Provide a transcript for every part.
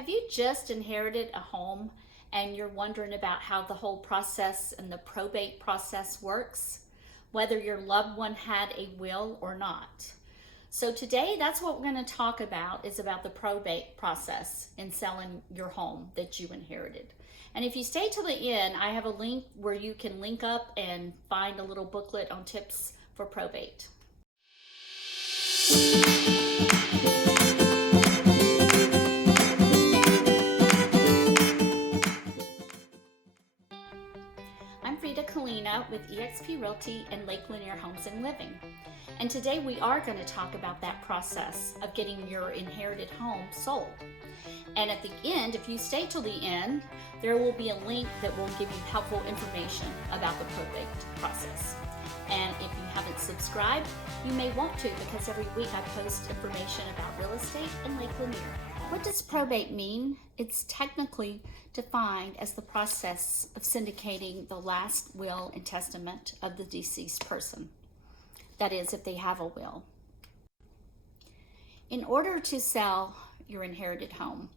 Have you just inherited a home and you're wondering about how the whole process and the probate process works, whether your loved one had a will or not? So today, that's what we're going to talk about, is about the probate process in selling your home that you inherited. And if you stay till the end, I have a link where you can link up and find a little booklet on tips for probate. I'm with eXp Realty and Lake Lanier Homes and Living. And today we are going to talk about that process of getting your inherited home sold. And at the end, if you stay till the end, there will be a link that will give you helpful information about the probate process. And if you haven't subscribed, you may want to, because every week I post information about real estate in Lake Lanier. What does probate mean? It's technically defined as the process of syndicating the last will and testament of the deceased person. That is, if they have a will. In order to sell your inherited home,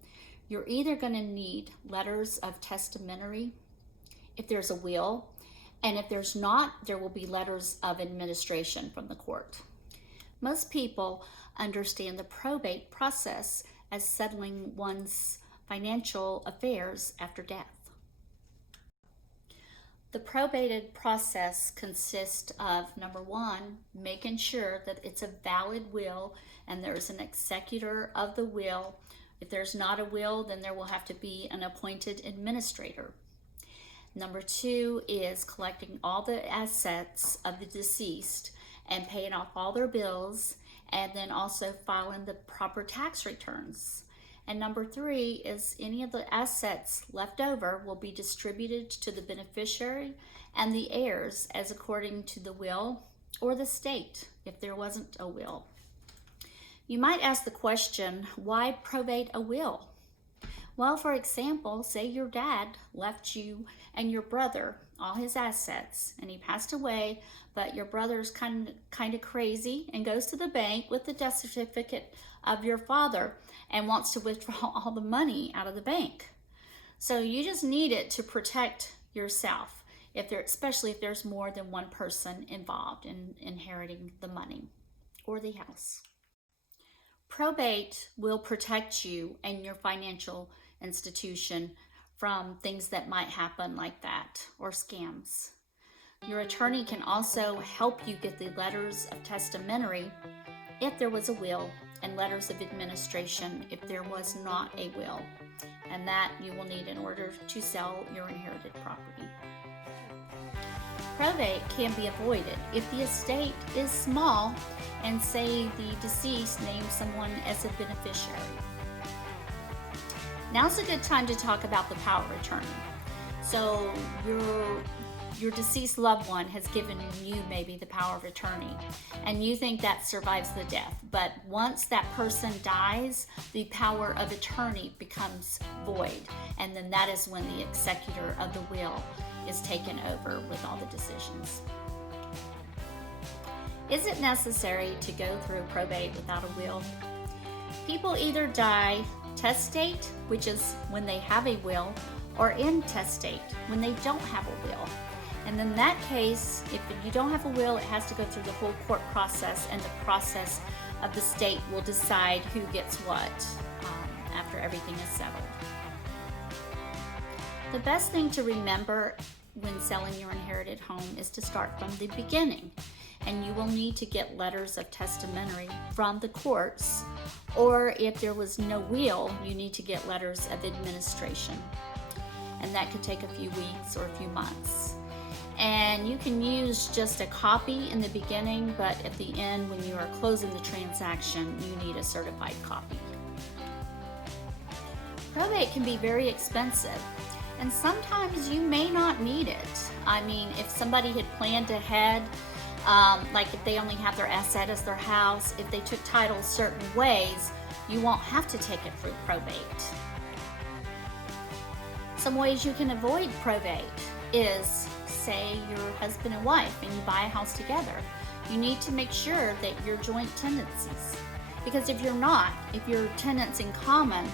you're either going to need letters of testamentary if there's a will, and if there's not, there will be letters of administration from the court. Most people understand the probate process as settling one's financial affairs after death. The probated process consists of, number one, making sure that it's a valid will and there's an executor of the will. If there's not a will, then there will have to be an appointed administrator. Number two is collecting all the assets of the deceased and paying off all their bills, and then also filing the proper tax returns. And number three is any of the assets left over will be distributed to the beneficiary and the heirs as according to the will or the state if there wasn't a will. You might ask the question, why probate a will? Well, for example, say your dad left you and your brother all his assets and he passed away, but your brother's kind of crazy and goes to the bank with the death certificate of your father and wants to withdraw all the money out of the bank. So you just need it to protect yourself, especially if there's more than one person involved in inheriting the money or the house. Probate will protect you and your financial institution from things that might happen like that, or scams. Your attorney can also help you get the letters of testamentary if there was a will, and letters of administration if there was not a will, and that you will need in order to sell your inherited property. Probate can be avoided if the estate is small and say the deceased names someone as a beneficiary. Now's a good time to talk about the power of attorney. So your deceased loved one has given you maybe the power of attorney, and you think that survives the death. But once that person dies, the power of attorney becomes void, and then that is when the executor of the will is taken over with all the decisions. Is it necessary to go through probate without a will? People either die testate, which is when they have a will, or intestate, when they don't have a will. And in that case, if you don't have a will, it has to go through the whole court process, and the process of the state will decide who gets what after everything is settled. The best thing to remember when selling your inherited home is to start from the beginning, and you will need to get letters of testamentary from the courts, or if there was no will, you need to get letters of administration, and that could take a few weeks or a few months. And you can use just a copy in the beginning, but at the end, when you are closing the transaction, you need a certified copy. Probate can be very expensive, and sometimes you may not need it. I mean, if somebody had planned ahead, like if they only have their asset as their house, if they took title certain ways, you won't have to take it through probate. Some ways you can avoid probate is, say you're husband and wife and you buy a house together. You need to make sure that you're joint tenancies, because if you're not, if you're tenants in common,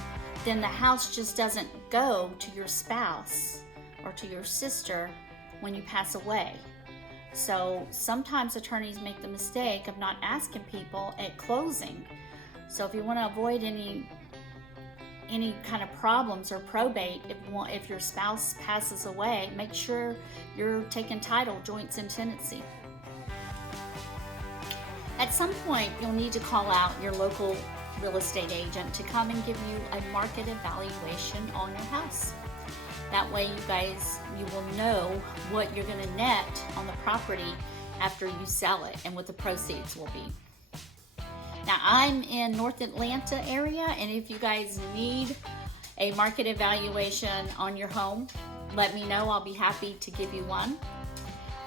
then the house just doesn't go to your spouse or to your sister when you pass away. So sometimes attorneys make the mistake of not asking people at closing. So if you want to avoid any kind of problems or probate, if your spouse passes away, make sure you're taking title, joints in tenancy. At some point, you'll need to call out your local real estate agent to come and give you a market evaluation on your house. That way you will know what you're going to net on the property after you sell it and what the proceeds will be. Now, I'm in North Atlanta area, and if you guys need a market evaluation on your home, let me know. I'll be happy to give you one.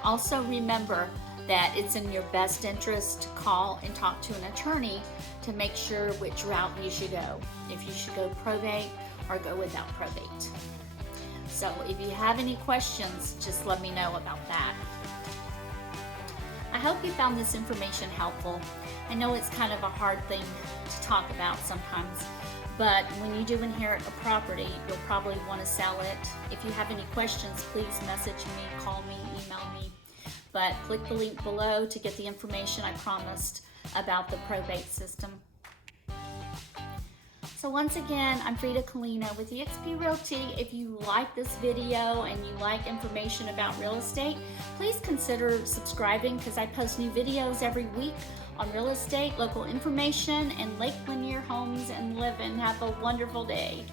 Also remember that it's in your best interest to call and talk to an attorney to make sure which route you should go. If you should go probate or go without probate. So if you have any questions, just let me know about that. I hope you found this information helpful. I know it's kind of a hard thing to talk about sometimes, but when you do inherit a property, you'll probably want to sell it. If you have any questions, please message me, call me, email me. But click the link below to get the information I promised about the probate system. So once again, I'm Frida Kalina with eXp Realty. If you like this video and you like information about real estate, please consider subscribing because I post new videos every week on real estate, local information, and Lake Lanier homes and living. Have a wonderful day.